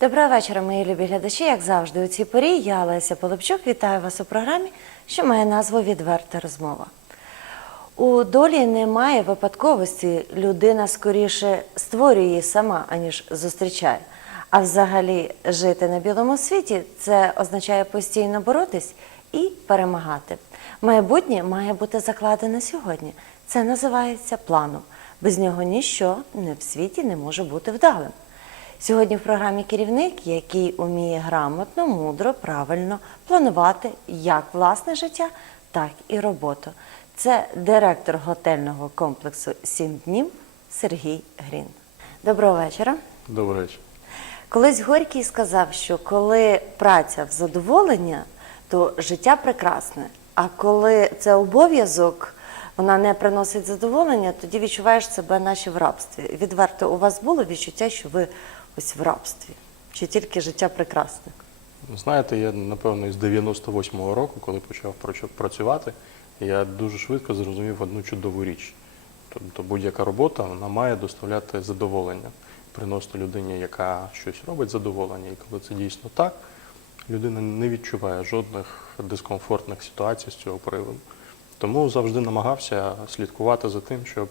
Доброго вечора, мої любі глядачі. Як завжди, у цій порі я Леся Полипчук. Вітаю вас у програмі, що має назву Відверта розмова. У долі немає випадковості. Людина скоріше створює її сама, аніж зустрічає. А взагалі, жити на білому світі це означає постійно боротись і перемагати. Майбутнє має бути закладене сьогодні. Це називається планом. Без нього ніщо не в світі не може бути вдалим. Сьогодні в програмі керівник, який уміє грамотно, мудро, правильно планувати як власне життя, так і роботу. Це директор готельного комплексу «Сім днів» Сергій Грін. Доброго вечора. Добрий вечір. Колись Горький сказав, що коли праця в задоволення, то життя прекрасне. А коли це обов'язок, вона не приносить задоволення, тоді відчуваєш себе наче в рабстві. Відверто, у вас було відчуття, що ви ось в рабстві? Чи тільки життя прекрасне? Знаєте, я напевно із 98-го року, коли почав працювати, я дуже швидко зрозумів одну чудову річ. Тобто будь-яка робота вона має доставляти задоволення, приносити людині, яка щось робить задоволення. І коли це дійсно так, людина не відчуває жодних дискомфортних ситуацій з цього приводу. Тому завжди намагався слідкувати за тим, щоб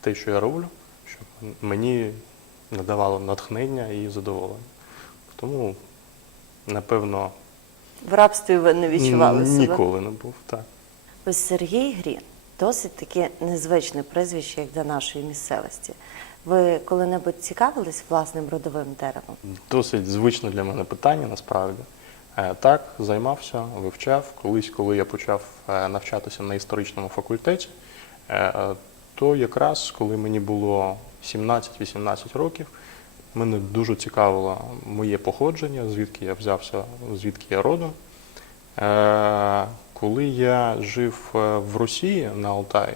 те, що я роблю, щоб мені надавало натхнення і задоволення. Тому, напевно, В рабстві ви не відчували себе? ніколи не був так. Ось Сергій Грін досить таке незвичне прізвище, як для нашої місцевості. Ви коли-небудь цікавились власним родовим деревом? Досить звичне для мене питання насправді. Е, Так, займався, вивчав. Колись, коли я почав е, навчатися на історичному факультеті, е, то якраз коли мені було 17-18 років, мене дуже цікавило моє походження, звідки я взявся, звідки я родом. Е, Коли я жив е, в Росії на Алтаї,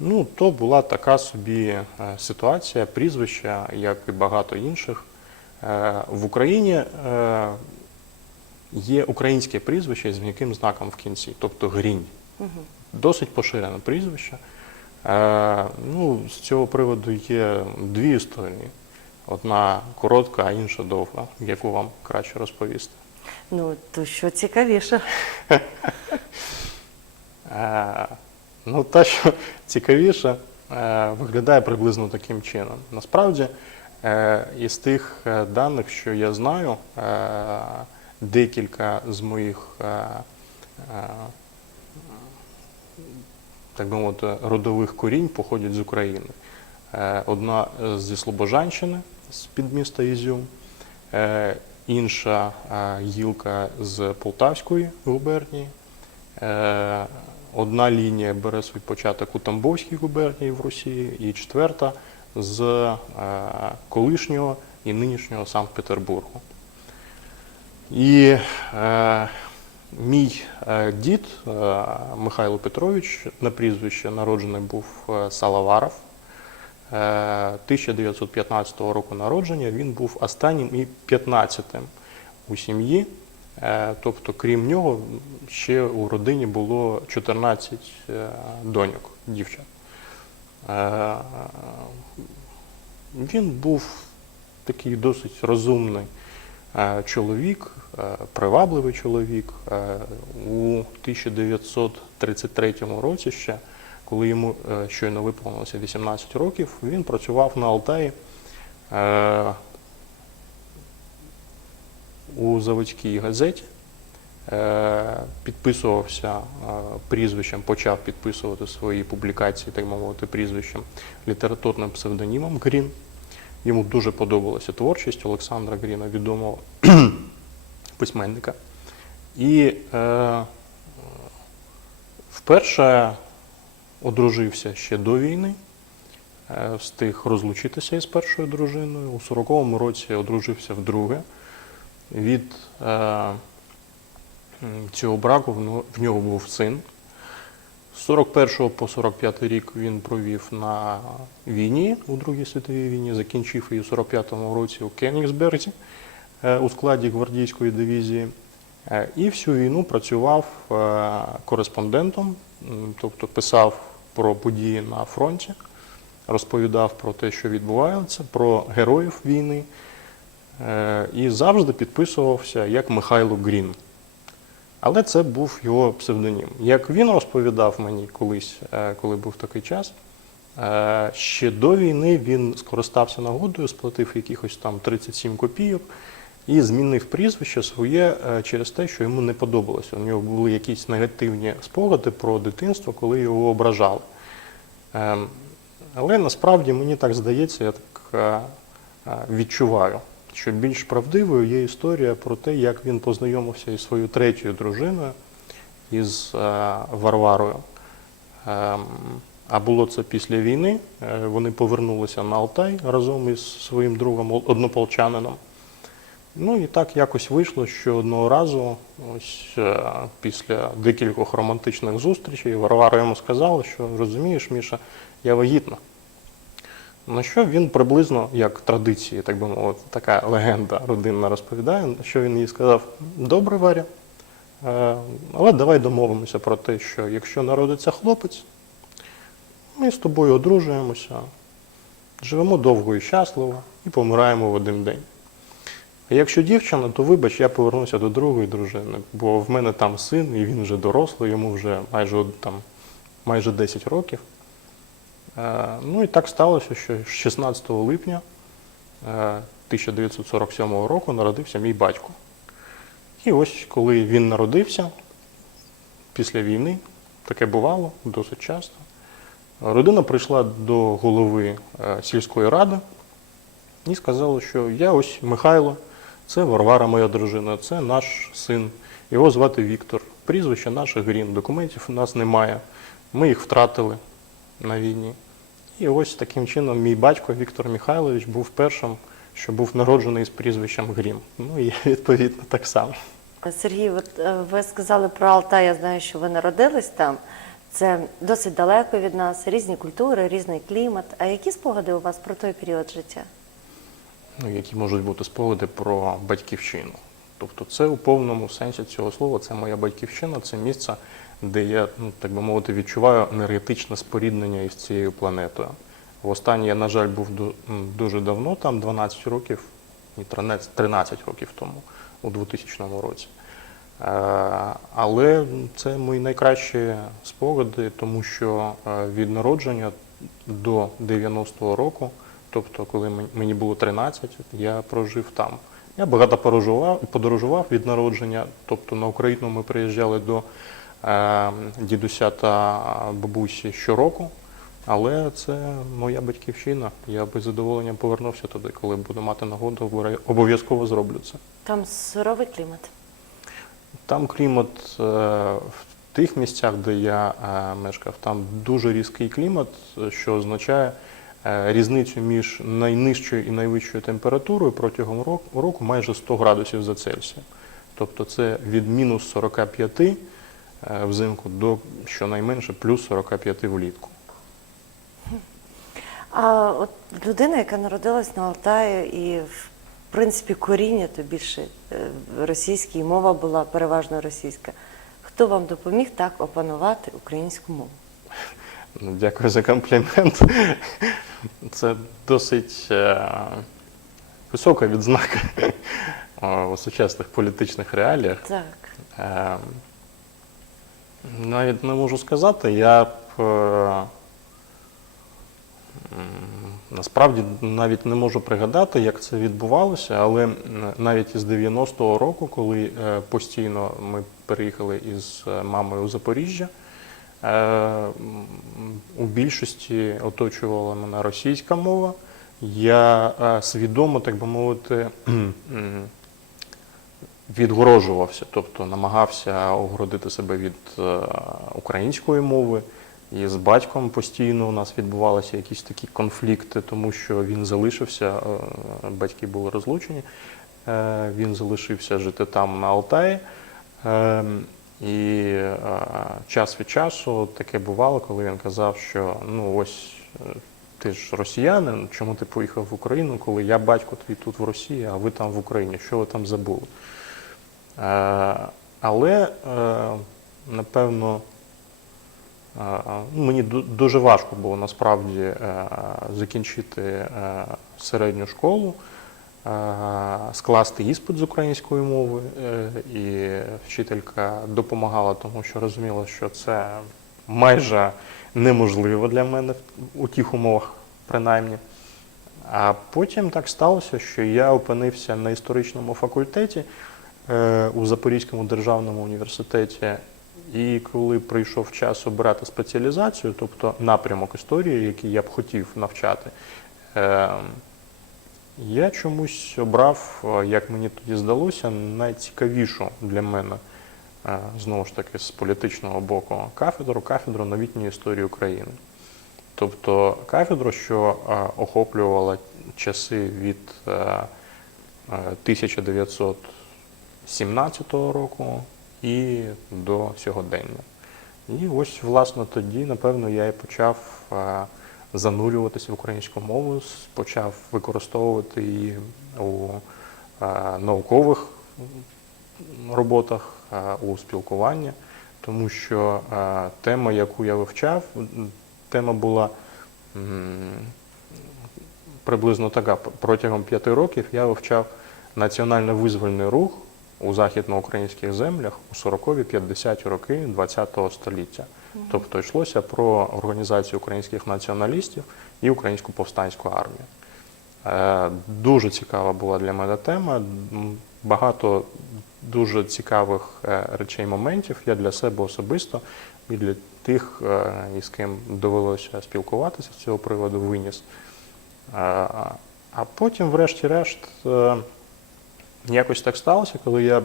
ну то була така собі е, ситуація, прізвища, як і багато інших. В Україні є українське прізвище з м'яким знаком в кінці, тобто грінь. Досить поширене прізвище. Е, Ну, з цього приводу є дві історії. Одна коротка, а інша довга, яку вам краще розповісти. Ну, то що цікавіше. Е, Ну, те, що цікавіше, е, виглядає приблизно таким чином. Насправді, із тих даних, що я знаю, декілька з моїх, так би мовити, родових корінь походять з України. Е, Одна е, зі Слобожанщини, з під міста Ізюм, е, інша гілка з Полтавської губернії. Одна лінія бере свій початок у Тамбовській губернії в Росії, і четверта з колишнього і нинішнього Санкт-Петербургу. І мій е, дід е, Михайло Петрович на прізвище народжений був е, Салаваров. Е, 1915 року народження він був останнім і 15-тим у сім'ї. Тобто, крім нього, ще у родині було 14 е, доньок, дівчат. Він був такий досить розумний чоловік, привабливий чоловік. Е, У 1933 році ще, коли йому е, щойно виповнилося 18 років, він працював на Алтаї е, у заводській газеті. Е, Підписувався е, прізвищем, почав підписувати свої публікації, так мовити, прізвищем літературним псевдонімом Грін. Йому дуже подобалася творчість Олександра Гріна, відомого письменника. І е, вперше одружився ще до війни, е, встиг розлучитися із першою дружиною. У 40-му році одружився вдруге. Від е, цього браку в нього був син. З 41 по 45 рік він провів на війні у Другій світовій війні, закінчив її у 45-му році у Кенігсберзі у складі гвардійської дивізії. Е, І всю війну працював е, кореспондентом, тобто писав про події на фронті, розповідав про те, що відбувається, про героїв війни. Е, І завжди підписувався як Михайло Грін. Але це був його псевдонім. Як він розповідав мені колись, е, коли був такий час, е, ще до війни він скористався нагодою, сплатив якихось там 37 копійок і змінив прізвище своє е, через те, що йому не подобалося. У нього були якісь негативні спогади про дитинство, коли його ображали. Ем, Але насправді мені так здається, я так е, е, відчуваю, що більш правдивою є історія про те, як він познайомився із своєю третьою дружиною, із Варварою. Ем, А було це після війни. Вони повернулися на Алтай разом із своїм другом однополчанином. Ну і так якось вийшло, що одного разу, ось е, після декількох романтичних зустрічей, Варвара йому сказала, що розумієш, Міша, я вагітна. На що він приблизно, як традиції, так би мовити, така легенда родинна розповідає, що він їй сказав: Добре, Варя, е, але давай домовимося про те, що якщо народиться хлопець, ми з тобою одружуємося, живемо довго і щасливо і помираємо в один день. А якщо дівчина, то вибач, я повернуся до другої дружини, бо в мене там син, і він вже дорослий, йому вже майже, там, майже 10 років. Е, Ну і так сталося, що 16 липня е, 1947 року народився мій батько. І ось коли він народився після війни, таке бувало досить часто. Родина прийшла до голови е, сільської ради і сказала, що я ось Михайло, це Варвара, моя дружина, це наш син. Його звати Віктор. Прізвище наше Грін. Документів у нас немає. Ми їх втратили на війні. І ось таким чином мій батько Віктор Михайлович був першим, що був народжений з прізвищем Грім. Ну і відповідно так само. Сергій, от е, ви сказали про Алтай, я знаю, що ви народились там. Це досить далеко від нас, різні культури, різний клімат. А які спогади у вас про той період життя? Ну, які можуть бути спогади про батьківщину. Тобто, це у повному сенсі цього слова, це моя батьківщина, це місце, де я, ну так би мовити, відчуваю енергетичне споріднення із цією планетою. Востаннє я, на жаль, був дуже давно, там 12 років, ні, 13 13 років тому, у 2000 році. Е, Але це мої найкращі спогади, тому що е, від народження до 90-го року, тобто коли мені було 13, я прожив там. Я багато подорожував, подорожував від народження, тобто на Україну ми приїжджали до е, дідуся та бабусі щороку, але це моя батьківщина. Я без задоволення повернувся туди, коли буду мати нагоду, обов'язково зроблю це. Там суровий клімат. Там клімат е, в тих місцях, де я е, мешкав, там дуже різкий клімат, що означає різницю між найнижчою і найвищою температурою протягом року, майже 100 градусів за Цельсієм. Тобто це від мінус 45 е, взимку до щонайменше плюс 45 влітку. А от людина, яка народилась на Алтаї і в принципі коріння то більше е, російське, і мова була переважно російська. Хто вам допоміг так опанувати українську мову? Ну, Дякую за комплімент. Це досить е, висока відзнака у сучасних політичних реаліях. Так. Е, Навіть не можу сказати, я б е, насправді навіть не можу пригадати, як це відбувалося, але навіть із 90-го року, коли постійно ми переїхали із мамою у Запоріжжя, у більшості оточувала мене російська мова. Я е, свідомо, так би мовити, відгорожувався, тобто намагався огородити себе від е, української мови. І з батьком постійно у нас відбувалися якісь такі конфлікти, тому що він залишився, е, батьки були розлучені, е, він залишився жити там на Алтаї. І е, час від часу таке бувало, коли він казав, що ну ось е, ти ж росіянин, чому ти поїхав в Україну, коли я батько твій тут в Росії, а ви там в Україні, що ви там забули? Е, але, напевно, ну, мені дуже важко було насправді закінчити середню школу, скласти іспит з української мови, е, і вчителька допомагала, тому що розуміла, що це майже неможливо для мене у тих умовах, принаймні. А потім так сталося, що я опинився на історичному факультеті е, у Запорізькому державному університеті. І коли прийшов час обирати спеціалізацію, тобто напрямок історії, який я б хотів навчати, е, я чомусь обрав, е, як мені тоді здалося, найцікавішу для мене, е, знову ж таки, з політичного боку кафедру, кафедру новітньої історії України. Тобто кафедру, що е, охоплювала часи від е, е, 1917 року і до сьогодення. І ось, власне, тоді, напевно, я і почав занурюватися в українську мову, почав використовувати її у е, наукових роботах, е, у спілкуванні, тому що е, тема, яку я вивчав, тема була приблизно така. Протягом п'яти років я вивчав національно-визвольний рух у західноукраїнських землях у 40-50 роки ХХ століття. Тобто йшлося про організацію українських націоналістів і українську повстанську армію. Е, Дуже цікава була для мене тема. Багато дуже цікавих е, речей, моментів я для себе особисто і для тих, е, із ким довелося спілкуватися з цього приводу, виніс. А потім, врешті-решт, якось так сталося, коли я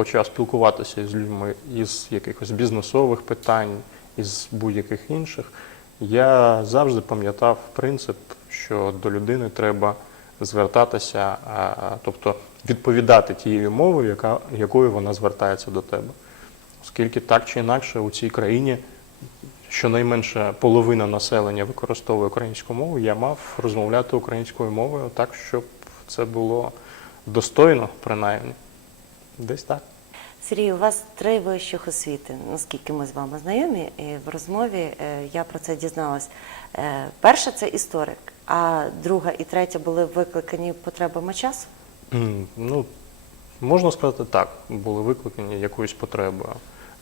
почав спілкуватися з людьми із якихось бізнесових питань, із будь-яких інших, я завжди пам'ятав принцип, що до людини треба звертатися, тобто відповідати тією мовою, яка, якою вона звертається до тебе. Оскільки так чи інакше у цій країні щонайменше половина населення використовує українську мову, я мав розмовляти українською мовою так, щоб це було достойно, принаймні. Десь так. Сергій, у вас три вищих освіти, наскільки ми з вами знайомі, і в розмові е, я про це дізналась. Е, Перша це історик, а друга і третя були викликані потребами часу. Ну, можна сказати так, були викликані якоюсь потребою.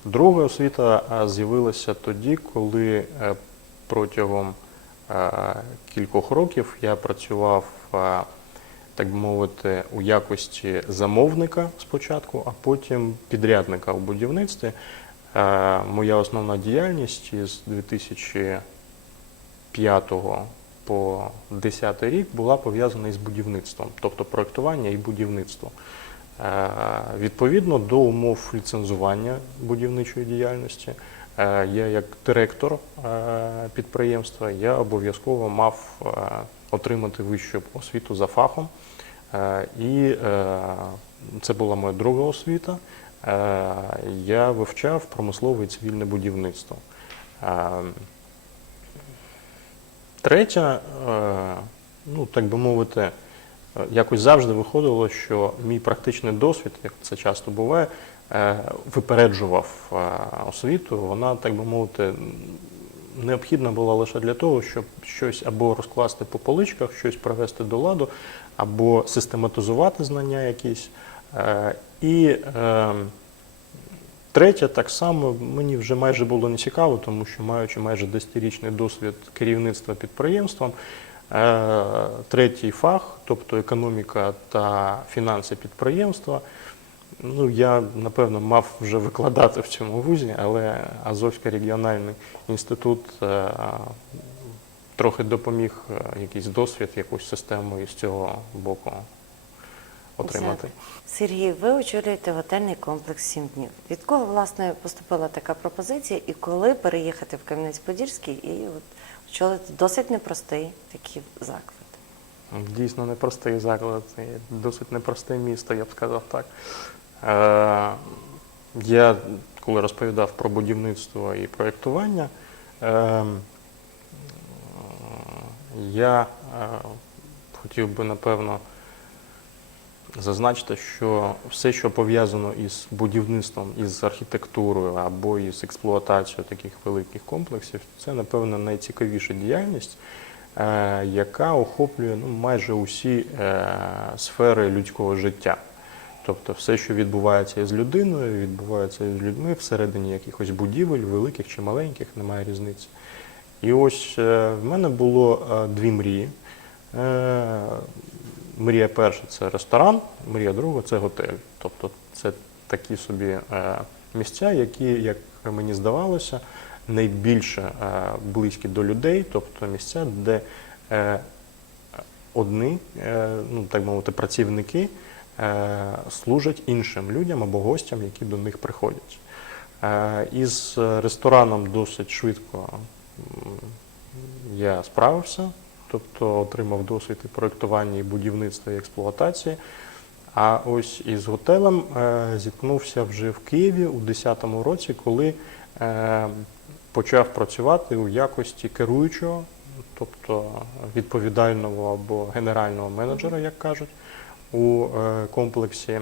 Друга освіта з'явилася тоді, коли е, протягом е, кількох років я працював, е, так би мовити, у якості замовника спочатку, а потім підрядника у будівництві. Е, Моя основна діяльність із 2005 по 10 рік була пов'язана із будівництвом, тобто проектування і будівництво. Е, Відповідно до умов ліцензування будівничої діяльності, е, я як директор підприємства я обов'язково мав отримати вищу освіту за фахом. Е, І е, це була моя друга освіта. Е, Я вивчав промислове і цивільне будівництво. Третя, ну так би мовити, якось завжди виходило, що мій практичний досвід, як це часто буває, випереджував освіту. Вона, так би мовити, необхідна була лише для того, щоб щось або розкласти по поличках, щось привести до ладу, або систематизувати знання якісь. Е, І е, Третє, так само мені вже майже було не цікаво, тому що маючи майже 10-річний досвід керівництва підприємством, е, третій фах, тобто економіка та фінанси підприємства, ну я напевно мав вже викладати в цьому вузі, але Азовський регіональний інститут е, трохи допоміг е, якийсь досвід, якусь систему із цього боку отримати. Сергій, ви очолюєте готельний комплекс «Сім днів. Від кого власне поступила така пропозиція, і коли переїхати в Кам'янець-Подільський і от очолити досить непростий такий заклад? Дійсно непростий заклад, досить непросте місто, я б сказав так. Е, Я, коли розповідав про будівництво і проєктування, е, я е, хотів би, напевно, зазначити, що все, що пов'язано із будівництвом, із архітектурою або із експлуатацією таких великих комплексів, це, напевно, найцікавіша діяльність, яка охоплює ну, майже усі е, сфери людського життя. Тобто все, що відбувається із людиною, відбувається із людьми всередині якихось будівель, великих чи маленьких, немає різниці. І ось е, в мене було е, дві мрії. Е, Мрія перша це ресторан, мрія друга це готель. Тобто це такі собі е, місця, які, як мені здавалося, найбільше е, близькі до людей, тобто місця, де е, одні, е, ну так мовити, працівники служать іншим людям або гостям, які до них приходять. Із рестораном досить швидко я справився, тобто отримав досвід і проєктування, і будівництва, і експлуатації. А ось із готелем зіткнувся вже в Києві у 2010 році, коли почав працювати у якості керуючого, тобто відповідального або генерального менеджера, як кажуть, у е, комплексі. Е,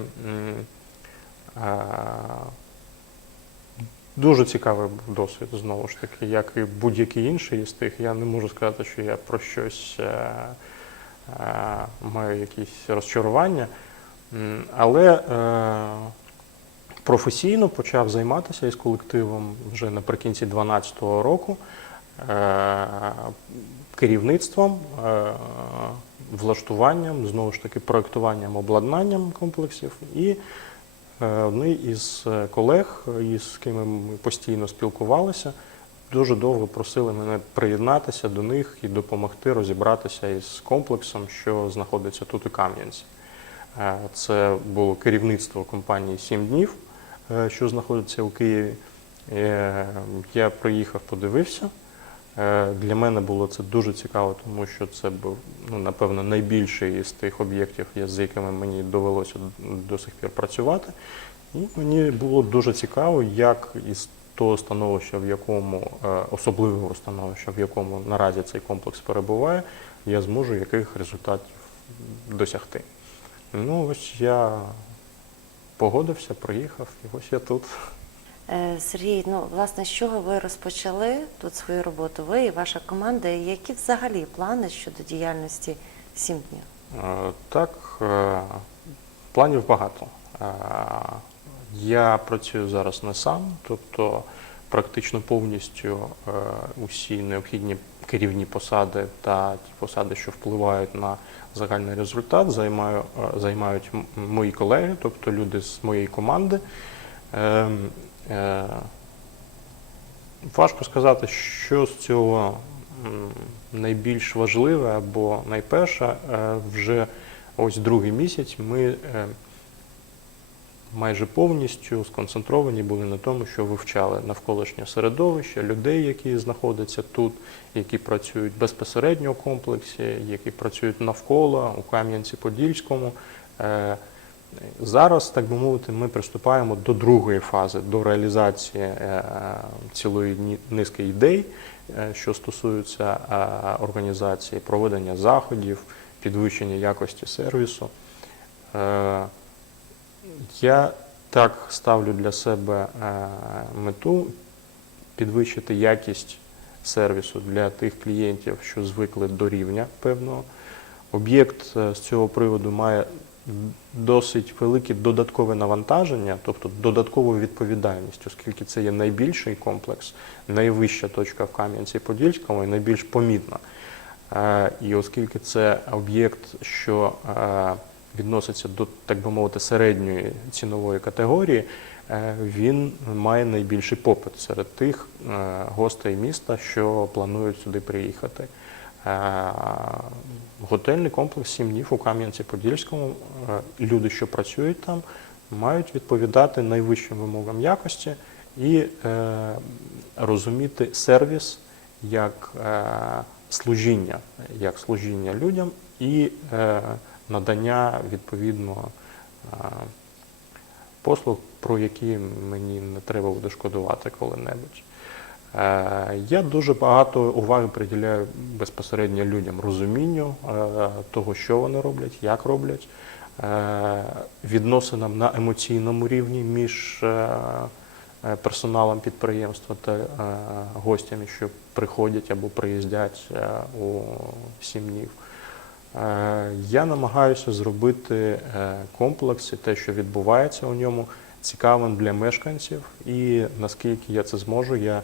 Дуже цікавий був досвід, знову ж таки, як і будь-який інший із тих. Я не можу сказати, що я про щось е, е, маю якісь розчарування. Але е, професійно почав займатися із колективом вже наприкінці 2012 року е, керівництвом, е, влаштуванням, знову ж таки, проєктуванням, обладнанням комплексів. І е, одний із колег, із ким ми постійно спілкувалися, дуже довго просили мене приєднатися до них і допомогти розібратися із комплексом, що знаходиться тут у Кам'янці. Це було керівництво компанії «Сім днів, що знаходиться у Києві. Е, Я приїхав, подивився. Е, Для мене було це дуже цікаво, тому що це був, ну, напевно, найбільший із тих об'єктів, з якими мені довелося до сих пір працювати. І мені було дуже цікаво, як із того становища, в якому е, особливого становища, в якому наразі цей комплекс перебуває, я зможу яких результатів досягти. Ну, ось я погодився, приїхав, і ось я тут. Е, Сергій, ну власне, з чого ви розпочали тут свою роботу? Ви і ваша команда, і які взагалі плани щодо діяльності сім днів? Е, Так, е, планів багато. Я працюю зараз не сам, тобто практично повністю усі необхідні керівні посади та ті посади, що впливають на загальний результат, займаю, е, займають мої колеги, тобто люди з моєї команди. Е, е, Важко сказати, що з цього найбільш важливе або найперше. Е, Вже ось другий місяць ми е, майже повністю сконцентровані були на тому, що вивчали навколишнє середовище, людей, які знаходяться тут, які працюють безпосередньо у комплексі, які працюють навколо у Кам'янці-Подільському. Е, Зараз, так би мовити, ми приступаємо до другої фази, до реалізації е, цілої низки ідей, е, що стосуються е, організації проведення заходів, підвищення якості сервісу. Я так ставлю для себе е, мету підвищити якість сервісу для тих клієнтів, що звикли до рівня певного. Об'єкт е, з цього приводу має досить велике додаткове навантаження, тобто додаткову відповідальність, оскільки це є найбільший комплекс, найвища точка в Кам'янці-Подільському і найбільш помітна. Е, І оскільки це об'єкт, що відноситься до, так би мовити, середньої цінової категорії, е, він має найбільший попит серед тих е, гостей міста, що планують сюди приїхати. Е, Готельний комплекс «Сім днів у Кам'янці-Подільському. Люди, що працюють там, мають відповідати найвищим вимогам якості і розуміти сервіс як служіння, як служіння людям і надання відповідно послуг, про які мені не треба буде шкодувати коли-небудь. Е, Я дуже багато уваги приділяю безпосередньо людям, розумінню е, того, що вони роблять, як роблять, е, відносинам на емоційному рівні між персоналом підприємства та гостями, що приходять або приїздять у сім днів. Е, Я намагаюся зробити е, комплекс і те, що відбувається у ньому, цікавим для мешканців. І наскільки я це зможу, я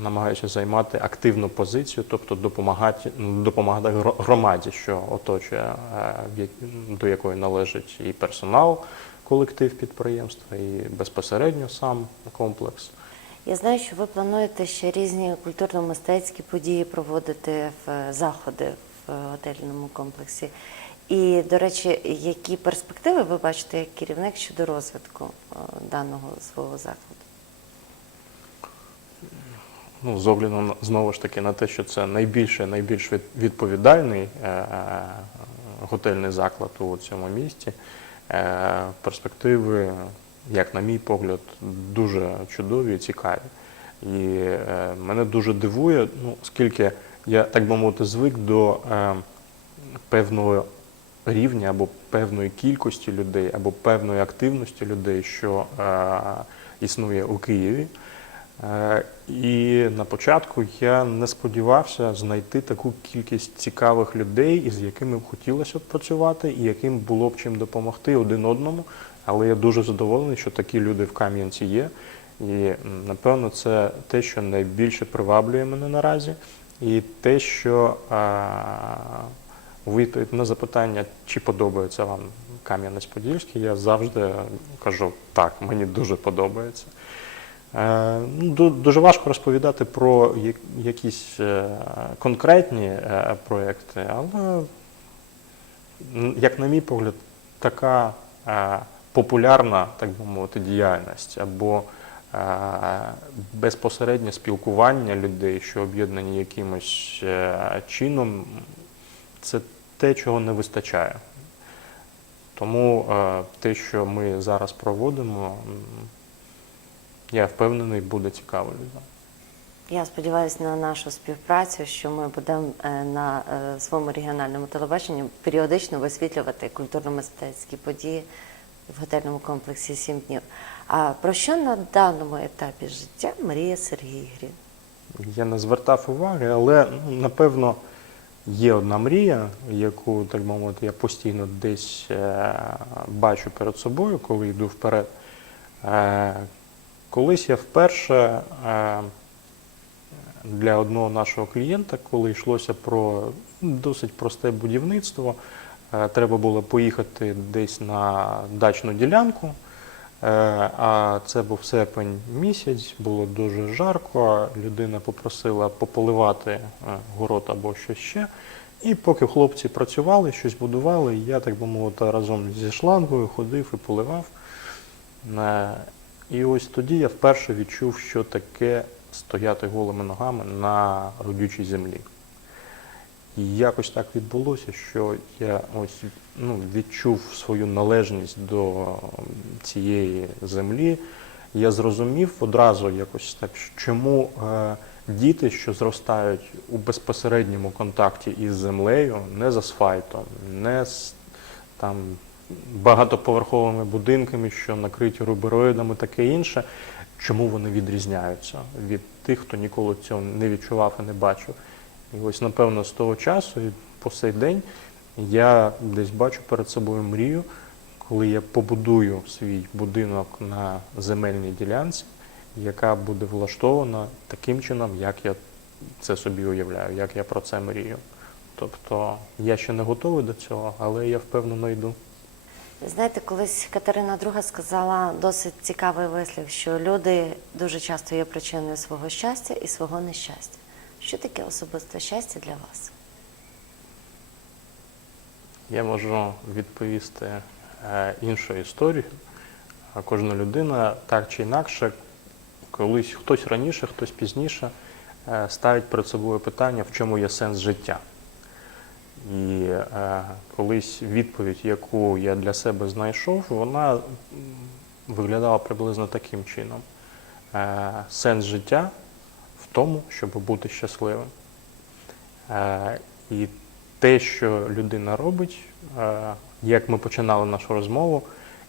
намагаюся займати активну позицію, тобто допомагати, допомагати громаді, що оточує, е, до якої належить і персонал, колектив підприємства, і безпосередньо сам комплекс. Я знаю, що ви плануєте ще різні культурно-мистецькі події проводити в заходи в готельному комплексі. І, до речі, які перспективи ви бачите як керівник щодо розвитку е, даного свого закладу? Ну, з огляду знову ж таки на те, що це найбільше, найбільш відповідальний е, е, готельний заклад у цьому місті. Перспективи, як на мій погляд, дуже чудові і цікаві. І мене дуже дивує, ну, оскільки я, так би мовити, звик до е, певного рівня або певної кількості людей, або певної активності людей, що е, існує у Києві. Е, І на початку я не сподівався знайти таку кількість цікавих людей, із якими б хотілося б працювати, і яким було б чим допомогти один одному. Але я дуже задоволений, що такі люди в Кам'янці є. І напевно це те, що найбільше приваблює мене наразі, і те, що у відповідь на запитання, чи подобається вам Кам'янець-Подільський, я завжди кажу так, мені дуже подобається. Е, ну, Дуже важко розповідати про якісь е, конкретні е, проекти, але, як на мій погляд, така популярна, так би мовити, діяльність або безпосереднє спілкування людей, що об'єднані якимось е, чином, це те, чого не вистачає. Тому е, те, що ми зараз проводимо, я впевнений, буде цікаво людям. Я сподіваюся на нашу співпрацю, що ми будемо е, на своєму регіональному телебаченні періодично висвітлювати культурно-мистецькі події в готельному комплексі «Сім днів. А про що на даному етапі життя мріє Сергій Грін? Я не звертав уваги, але ну, напевно є одна мрія, яку, так мовити, я постійно десь е, бачу перед собою, коли йду вперед. Е, колись я вперше е, для одного нашого клієнта, коли йшлося про ну, досить просте будівництво, е, треба було поїхати десь на дачну ділянку. Е, А це був серпень місяць, було дуже жарко. Людина попросила пополивати е, город або щось ще. І поки хлопці працювали, щось будували, я, так би мовити, разом зі шлангою ходив і поливав. Е, І ось тоді я вперше відчув, що таке стояти голими ногами на родючій землі. І якось так відбулося, що я ось ну, відчув свою належність до цієї землі. Я зрозумів одразу якось так, чому е, діти, що зростають у безпосередньому контакті із землею, не з асфальтом, не з там багатоповерховими будинками, що накриті рубероїдами, таке інше, чому вони відрізняються від тих, хто ніколи цього не відчував і не бачив. І ось, напевно, з того часу і по сей день я десь бачу перед собою мрію, коли я побудую свій будинок на земельній ділянці, яка буде влаштована таким чином, як я це собі уявляю, як я про це мрію. Тобто я ще не готовий до цього, але я впевнено йду. Знаєте, колись Катерина II сказала досить цікавий вислів, що люди дуже часто є причиною свого щастя і свого нещастя. Що таке особисте щастя для вас? Я можу відповісти е, іншу історію. Кожна людина так чи інакше, колись хтось раніше, хтось пізніше е, ставить перед собою питання, в чому є сенс життя. І е, колись відповідь, яку я для себе знайшов, вона виглядала приблизно таким чином. Сенс життя тому, щоб бути щасливим. Е, і те, що людина робить, е, як ми починали нашу розмову,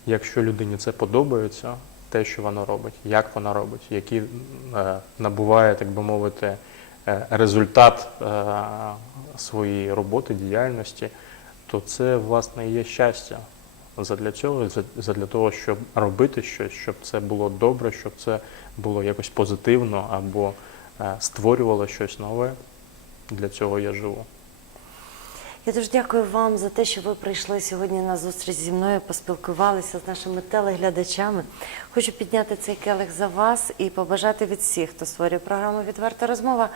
якщо людині це подобається, те, що вона робить, як вона робить, який е, набуває, так би мовити, результат своєї роботи, діяльності, то це власне є щастя. Задля цього, за- задля того, щоб робити щось, щоб це було добре, щоб це було якось позитивно або е, створювало щось нове. Для цього я живу. Я дуже дякую вам за те, що ви прийшли сьогодні на зустріч зі мною, поспілкувалися з нашими телеглядачами. Хочу підняти цей келих за вас і побажати від всіх, хто створює програму Відверта розмова,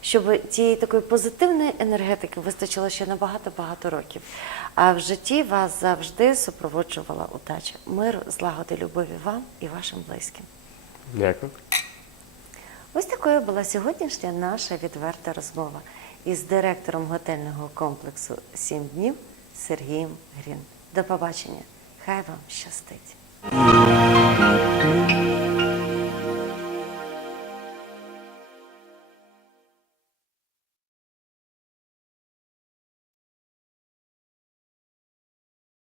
щоб тієї такої позитивної енергетики вистачило ще на багато-багато років. А в житті вас завжди супроводжувала удача, миру, злагоди, любові вам і вашим близьким. Дякую. Ось такою була сьогоднішня наша відверта розмова із директором готельного комплексу «Сім днів Сергієм Грін. До побачення. Хай вам щастить.